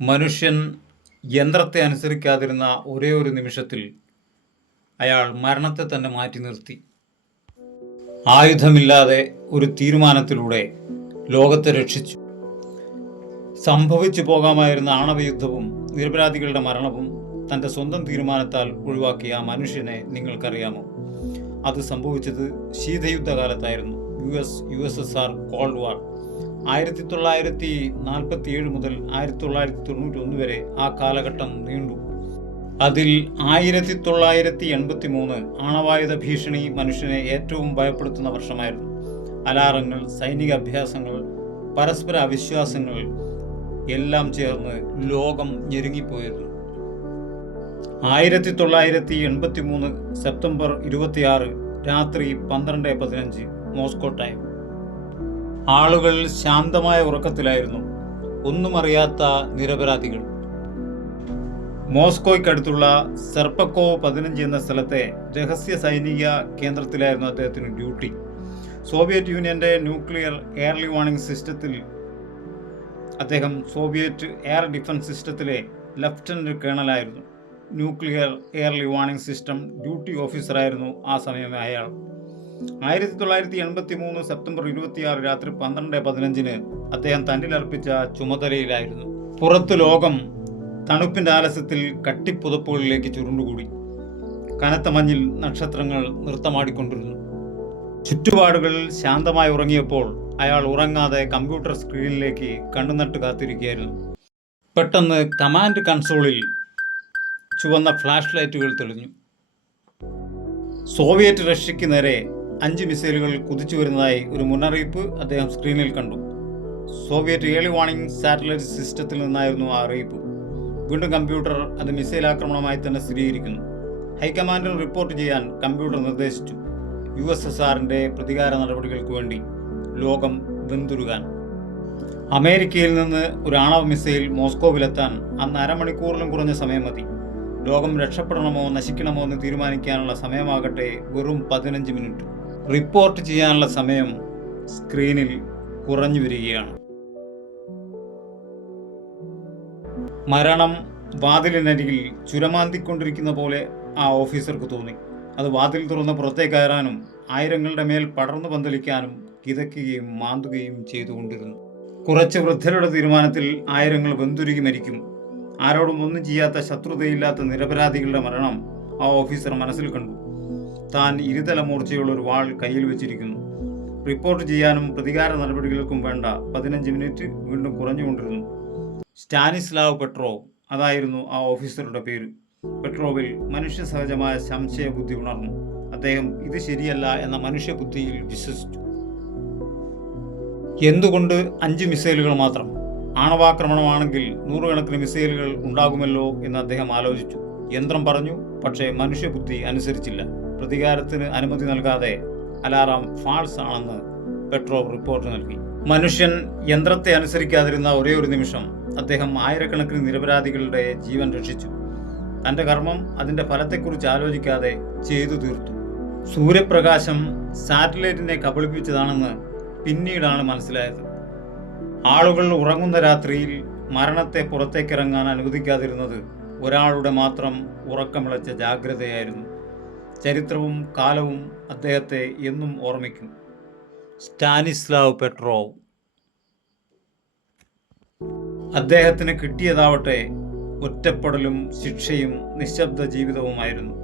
മനുഷ്യൻ യന്ത്രത്തെ അനുസരിക്കാതിരുന്ന ഒരേ ഒരു നിമിഷത്തിൽ അയാൾ മരണത്തെ തന്നെ മാറ്റി നിർത്തി. ആയുധമില്ലാതെ ഒരു തീരുമാനത്തിലൂടെ ലോകത്തെ രക്ഷിച്ചു. സംഭവിച്ചു പോകാമായിരുന്ന ആണവയുദ്ധവും നിരപരാധികളുടെ മരണവും തൻ്റെ സ്വന്തം തീരുമാനത്താൽ ഒഴിവാക്കിയ ആ മനുഷ്യനെ നിങ്ങൾക്കറിയാമോ? അത് സംഭവിച്ചത് ശീതയുദ്ധകാലത്തായിരുന്നു. USSR കോൾഡ് വാർ 1947 മുതൽ 1991 വരെ ആ കാലഘട്ടം നീണ്ടു. അതിൽ 1983 ആണവായുധ ഭീഷണി മനുഷ്യനെ ഏറ്റവും ഭയപ്പെടുത്തുന്ന വർഷമായിരുന്നു. അലാറങ്ങൾ, സൈനിക അഭ്യാസങ്ങൾ, പരസ്പര അവിശ്വാസങ്ങൾ എല്ലാം ചേർന്ന് ലോകം ഞെരുങ്ങിപ്പോയിരുന്നു. 1983 സെപ്റ്റംബർ 26 രാത്രി 12:15 മോസ്കോ ടൈം. ആളുകൾ ശാന്തമായ ഉറക്കത്തിലായിരുന്നു. ഒന്നും അറിയാത്ത നിരപരാധികൾ. മോസ്കോയ്ക്കടുത്തുള്ള സെർപക്കോവ് 15 എന്ന സ്ഥലത്തെ രഹസ്യ സൈനിക കേന്ദ്രത്തിലായിരുന്നു അദ്ദേഹത്തിന് ഡ്യൂട്ടി. സോവിയറ്റ് യൂണിയന്റെ ന്യൂക്ലിയർ എയർലി വാർണിംഗ് സിസ്റ്റത്തിൽ അദ്ദേഹം സോവിയറ്റ് എയർ ഡിഫൻസ് സിസ്റ്റത്തിലെ ലഫ്റ്റനന്റ് കേണലായിരുന്നു. Nuclear early warning system duty ഓഫീസറായിരുന്നു ആ സമയം അയാൾ. 1983 സെപ്റ്റംബർ 26 രാത്രി 12:15 അദ്ദേഹം തന്നിലർപ്പിച്ച ചുമതലയിലായിരുന്നു. പുറത്തു ലോകം തണുപ്പിന്റെ ആലസ്യത്തിൽ കട്ടിപ്പുതപ്പുകളിലേക്ക് ചുരുണ്ടുകൂടി. കനത്ത മഞ്ഞിൽ നക്ഷത്രങ്ങൾ നൃത്തമാടിക്കൊണ്ടിരുന്നു. ചുറ്റുപാടുകൾ ശാന്തമായി ഉറങ്ങിയപ്പോൾ അയാൾ ഉറങ്ങാതെ കമ്പ്യൂട്ടർ സ്ക്രീനിലേക്ക് കണ്ണുനട്ട് കാത്തിരിക്കുകയായിരുന്നു. പെട്ടെന്ന് കമാൻഡ് കൺസോളിൽ ചുവന്ന ഫ്ലാഷ് ലൈറ്റുകൾ തെളിഞ്ഞു. സോവിയറ്റ് റഷ്യയ്ക്ക് നേരെ 5 മിസൈലുകൾ കുതിച്ചു വരുന്നതായി ഒരു മുന്നറിയിപ്പ് അദ്ദേഹം സ്ക്രീനിൽ കണ്ടു. സോവിയറ്റ് ഏർലി വാർണിംഗ് സാറ്റലൈറ്റ് സിസ്റ്റത്തിൽ നിന്നായിരുന്നു ആ അറിയിപ്പ്. വീണ്ടും കമ്പ്യൂട്ടർ അത് മിസൈൽ ആക്രമണമായി തന്നെ സ്ഥിരീകരിക്കുന്നു. ഹൈക്കമാൻഡിന് റിപ്പോർട്ട് ചെയ്യാൻ കമ്പ്യൂട്ടർ നിർദ്ദേശിച്ചു. USSRന്റെ പ്രതികാര നടപടികൾക്ക് വേണ്ടി ലോകം വെന്തുരുകാൻ. അമേരിക്കയിൽ നിന്ന് ഒരു ആണവ മിസൈൽ മോസ്കോവിലെത്താൻ അന്ന് അരമണിക്കൂറിലും കുറഞ്ഞ സമയം മതി. ലോകം രക്ഷപ്പെടണമോ നശിക്കണമോ എന്ന് തീരുമാനിക്കാനുള്ള സമയമാകട്ടെ വെറും 15 മിനിറ്റ്. റിപ്പോർട്ട് ചെയ്യാനുള്ള സമയം സ്ക്രീനിൽ കുറഞ്ഞു വരികയാണ്. മരണം വാതിലിനരികിൽ ചുരമാന്തിക്കൊണ്ടിരിക്കുന്ന പോലെ ആ ഓഫീസർക്ക് തോന്നി. അത് വാതിൽ തുറന്ന് പുറത്തേക്ക് കയറാനും ആയിരങ്ങളുടെ മേൽ പടർന്നു പന്തലിക്കാനും കിതയ്ക്കുകയും മാന്തുകയും ചെയ്തുകൊണ്ടിരുന്നു. കുറച്ച് വൃദ്ധരുടെ തീരുമാനത്തിൽ ആയിരങ്ങൾ വെന്തുരുകി മരിക്കും. ആരോടും ഒന്നും ചെയ്യാത്ത ശത്രുതയില്ലാത്ത നിരപരാധികളുടെ മരണം ആ ഓഫീസർ മനസ്സിൽ കണ്ടു. താൻ ഇരുതല മൂർച്ചയുള്ള ഒരു വാൾ കയ്യിൽ വെച്ചിരിക്കുന്നു. റിപ്പോർട്ട് ചെയ്യാനും പ്രതികാര നടപടികൾക്കും വേണ്ട 15 മിനിറ്റ് വീണ്ടും കുറഞ്ഞുകൊണ്ടിരുന്നു. സ്റ്റാനിസ്ലാവ് പെട്രോവ്, അതായിരുന്നു ആ ഓഫീസറുടെ പേര്. പെട്രോവിൽ മനുഷ്യ സഹജമായ സംശയ ബുദ്ധി ഉണർന്നു. അദ്ദേഹം ഇത് ശരിയല്ല എന്ന മനുഷ്യബുദ്ധിയിൽ വിശ്വസിച്ചു. എന്തുകൊണ്ട് 5 മിസൈലുകൾ മാത്രം? ആണവാക്രമണമാണെങ്കിൽ 100 കണക്കിന് മിസൈലുകൾ ഉണ്ടാകുമല്ലോ എന്ന് അദ്ദേഹം ആലോചിച്ചു. യന്ത്രം പറഞ്ഞു, പക്ഷേ മനുഷ്യബുദ്ധി അനുസരിച്ചില്ല. പ്രതികാരത്തിന് അനുമതി നൽകാതെ അലാറാം ഫാൾസ് ആണെന്ന് പെട്രോവ് റിപ്പോർട്ട് നൽകി. മനുഷ്യൻ യന്ത്രത്തെ അനുസരിക്കാതിരുന്ന ഒരേ ഒരു നിമിഷം അദ്ദേഹം ആയിരക്കണക്കിന് നിരപരാധികളുടെ ജീവൻ രക്ഷിച്ചു. തൻ്റെ കർമ്മം അതിൻ്റെ ഫലത്തെക്കുറിച്ച് ആലോചിക്കാതെ ചെയ്തു തീർത്തു. സൂര്യപ്രകാശം സാറ്റലൈറ്റിനെ കബളിപ്പിച്ചതാണെന്ന് പിന്നീടാണ് മനസ്സിലായത്. ആളുകൾ ഉറങ്ങുന്ന രാത്രിയിൽ മരണത്തെ പുറത്തേക്കിറങ്ങാൻ അനുവദിക്കാതിരുന്നത് ഒരാളുടെ മാത്രം ഉറക്കമിളച്ച ജാഗ്രതയായിരുന്നു. ചരിത്രവും കാലവും അദ്ദേഹത്തെ എന്നും ഓർമ്മിക്കും. Stanislaw Petrov. അദ്ദേഹത്തിന് കിട്ടിയതാവട്ടെ ഒറ്റപ്പെടലും ശിക്ഷയും നിശബ്ദ ജീവിതവുമായിരുന്നു.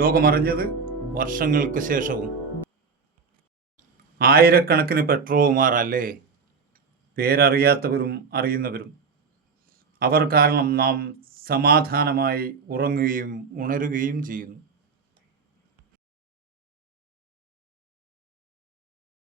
ലോകമറിഞ്ഞത് വർഷങ്ങൾക്ക് ശേഷവും. ആയിരക്കണക്കിന് പെട്രോവുമാർ അല്ലേ, പേരറിയാത്തവരും അറിയുന്നവരും. അവർ കാരണം നാം സമാധാനമായി ഉറങ്ങുകയും ഉണരുകയും ചെയ്യുന്നു.